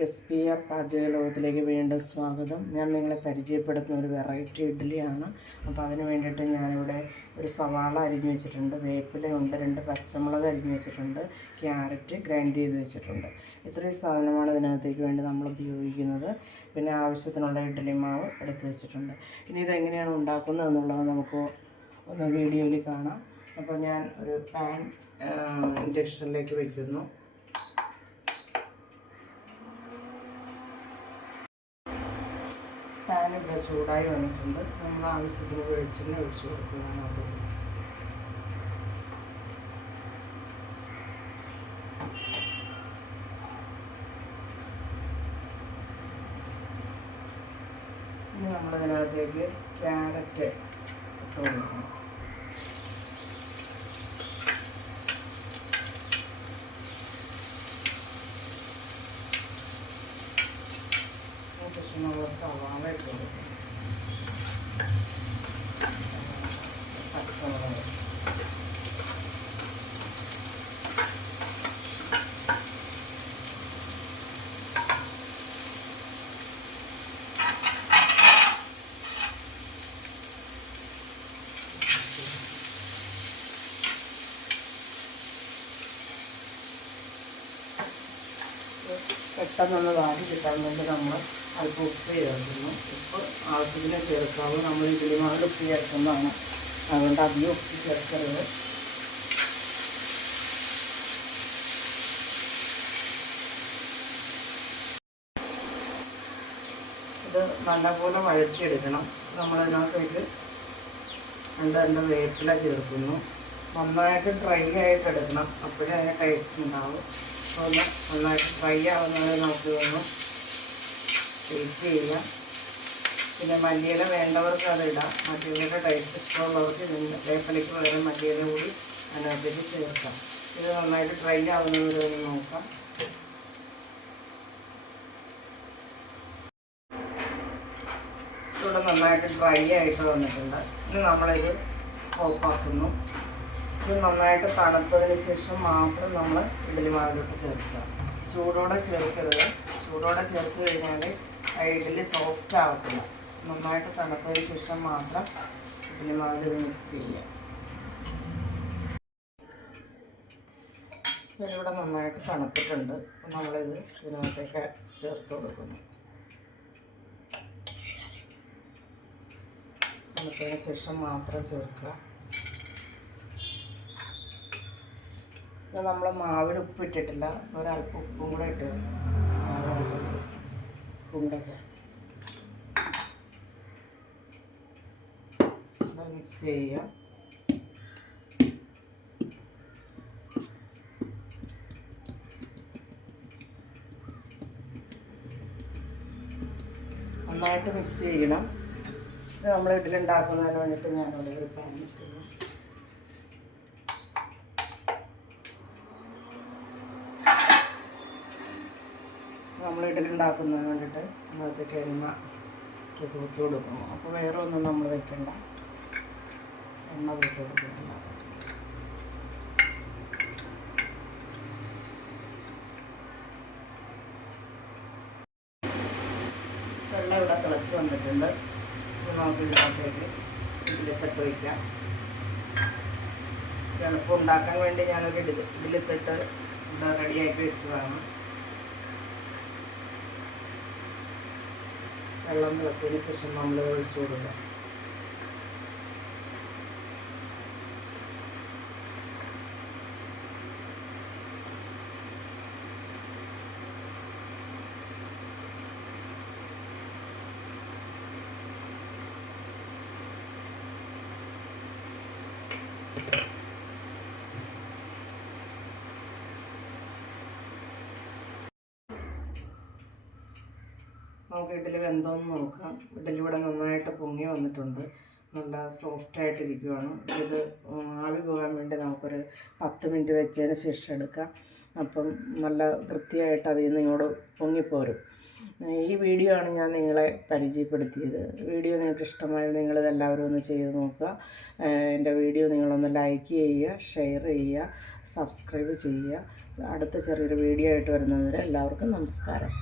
SPR പാചകലോകത്തിലേക്ക് വീണ്ടും സ്വാഗതം. ഞാൻ നിങ്ങളെ പരിചയപ്പെടുത്തുന്ന ഒരു വെറൈറ്റി ഇഡ്ഡലിയാണ്. അപ്പോൾ അതിന് വേണ്ടിയിട്ട് ഞാനിവിടെ ഒരു സവാള അരിഞ്ഞ് വെച്ചിട്ടുണ്ട്, വേപ്പിലയുണ്ട്, 2 പച്ചമുളക് അരിഞ്ഞ് വെച്ചിട്ടുണ്ട്, ക്യാരറ്റ് ഗ്രൈൻഡ് ചെയ്ത് വെച്ചിട്ടുണ്ട്. ഇത്രയും സാധനമാണ് ഇതിനകത്തേക്ക് വേണ്ടി നമ്മൾ ഉപയോഗിക്കുന്നത്. പിന്നെ ആവശ്യത്തിനുള്ള ഇഡ്ഡലി മാവ് എടുത്ത് വെച്ചിട്ടുണ്ട്. ഇനി ഇതെങ്ങനെയാണ് ഉണ്ടാക്കുന്നത് എന്നുള്ളത് നമുക്ക് ഒന്ന് വീഡിയോയിൽ കാണാം. അപ്പോൾ ഞാൻ ഒരു പാൻ ഇൻഡക്ഷനിലേക്ക് വയ്ക്കുന്നു. പാൻ ഇവിടെ ചൂടായി വന്നിട്ടുണ്ട്. നമ്മൾ ആവശ്യത്തിന് വെളിച്ചെണ്ണ ഒഴിച്ചു കൊടുക്കുകയാണ്. അത് ഇനി നമ്മളിതിനകത്തേക്ക് ക്യാരറ്റ് ഇട്ട് കൊടുക്കണം. ശേഷം നമ്മൾ സവാള ഇട്ട് കൊടുക്കും, പച്ചമുളക്, പെട്ടെന്നൊന്ന് വാടി കിട്ടാൻ വേണ്ടി നമ്മൾ അല്പം ഉപ്പ് ചേർക്കുന്നു. ഉപ്പ് ആവശ്യത്തിന് ചേർക്കാവൂ. നമ്മൾ ഇഡ്ഡലി മാവിൽ ഉപ്പ് ചേർക്കുന്നതാണ്, അതുകൊണ്ട് അധികം ഉപ്പ് ചേർക്കരുത്. ഇത് നല്ലപോലെ വഴറ്റിയെടുക്കണം. നമ്മളതിനകത്തേക്ക് 2 വേപ്പില ചേർക്കുന്നു. നന്നായിട്ട് ഡ്രൈ ആയിട്ട് എടുക്കണം, അപ്പോഴേ അതിന് ടേസ്റ്റ് ഉണ്ടാവും. അപ്പോൾ നന്നായിട്ട് ഫ്രൈ ആവുന്നവരെ നമുക്ക് ഒന്ന് വെയിറ്റ് ചെയ്യാം. പിന്നെ മല്ലിയില വേണ്ടവർക്ക് അത് ഇടാം. മല്ലിയിലയുടെ ടേസ്റ്റ് ഇഷ്ടമുള്ളവർക്ക് വേപ്പിലയ്ക്ക് പകരം മല്ലിയില കൂടി അതിനകത്തേക്ക് ചേർക്കാം. ഇത് നന്നായിട്ട് ഫ്രൈ ആവുന്നവരെ ഒന്ന് നോക്കാം. ഇവിടെ നന്നായിട്ട് ഡ്രൈ ആയിട്ട് വന്നിട്ടുണ്ട്. ഇനി നമ്മളിത് ഓഫാക്കുന്നു. ഇത് നന്നായിട്ട് തണുത്തതിന് ശേഷം മാത്രം നമ്മൾ ഇഡ്ഡലി മാവിലോട്ട് ചേർക്കുക. ചൂടോടെ ചേർക്കരുത്. ചൂടോടെ ചേർത്ത് കഴിഞ്ഞാൽ ഇഡ്ഡലി സോഫ്റ്റ് ആവത്തില്ല. നന്നായിട്ട് തണുത്തതിന് ശേഷം മാത്രം ഇഡ്ഡലി മാവിൽ മിക്സ് ചെയ്യുക. ഇതിവിടെ നന്നായിട്ട് തണുത്തിട്ടുണ്ട്. നമ്മളിത് ഇതിനകത്തേക്ക് ചേർത്ത് കൊടുക്കുന്നു. തണുത്തതിന് ശേഷം മാത്രം ചേർക്കുക. നമ്മൾ മാവിൽ ഉപ്പ് ഇട്ടിട്ടില്ല, ഒരല്പം ഉപ്പും കൂടെ ഇട്ട് ഉപ്പും കൂടെ ചേർക്കും. മിക്സ് ചെയ്യുക. നന്നായിട്ട് മിക്സ് ചെയ്യണം. ഇത് നമ്മൾ ഇഡ്ഡലി ഉണ്ടാക്കുന്നതിന് വേണ്ടിയിട്ട് ഞാനിവിടെ ഒരു പാൻ ഇട്ടിരുന്നു. നമ്മൾ ഇഡ്ഡലി ഉണ്ടാക്കുന്നതിന് വേണ്ടിയിട്ട് അതിനകത്തേക്ക് എണ്ണ തൂക്കി കൊടുക്കണം. അപ്പോൾ വേറെ ഒന്നും നമ്മൾ വെക്കണ്ട, എണ്ണ തൂക്കി കൊടുക്കണം. വെള്ളം ഇവിടെ തിളച്ച് വന്നിട്ടുണ്ട്. അപ്പോൾ നമുക്ക് ഇതിനകത്തേക്ക് ഇഡ്ഡലിത്തട്ട് വയ്ക്കാം. എളുപ്പം ഉണ്ടാക്കാൻ വേണ്ടി ഞാനൊരു ഇഡ്ഡലിത്തട്ട് ഇവിടെ റെഡിയാക്കി വെച്ചതാണ്. വെള്ളം തിളച്ചതിന് ശേഷം നമ്മൾ ഒഴിച്ചു കൊടുക്കുക. നമുക്ക് ഇഡ്ഡലി വെന്തോന്ന് നോക്കാം. ഇഡ്ഡലി ഇവിടെ നന്നായിട്ട് പൊങ്ങി വന്നിട്ടുണ്ട്, നല്ല സോഫ്റ്റായിട്ടിരിക്കുകയാണ്. ഇത് ആവി പോകാൻ വേണ്ടി നമുക്കൊരു 10 മിനിറ്റ് വെച്ചതിന് ശേഷം എടുക്കാം. അപ്പം നല്ല വൃത്തിയായിട്ട് അതിൽ നിന്ന് ഇങ്ങോട്ട് പൊങ്ങിപ്പോരും. ഈ വീഡിയോ ആണ് ഞാൻ നിങ്ങളെ പരിചയപ്പെടുത്തിയത്. വീഡിയോ നിങ്ങൾക്ക് ഇഷ്ടമായാൽ നിങ്ങളിതെല്ലാവരും ഒന്ന് ചെയ്ത് നോക്കുക. എൻ്റെ വീഡിയോ നിങ്ങളൊന്ന് ലൈക്ക് ചെയ്യുക, ഷെയർ ചെയ്യുക, സബ്സ്ക്രൈബ് ചെയ്യുക. അടുത്ത ചെറിയൊരു വീഡിയോ ആയിട്ട് വരുന്നതുവരെ എല്ലാവർക്കും നമസ്കാരം.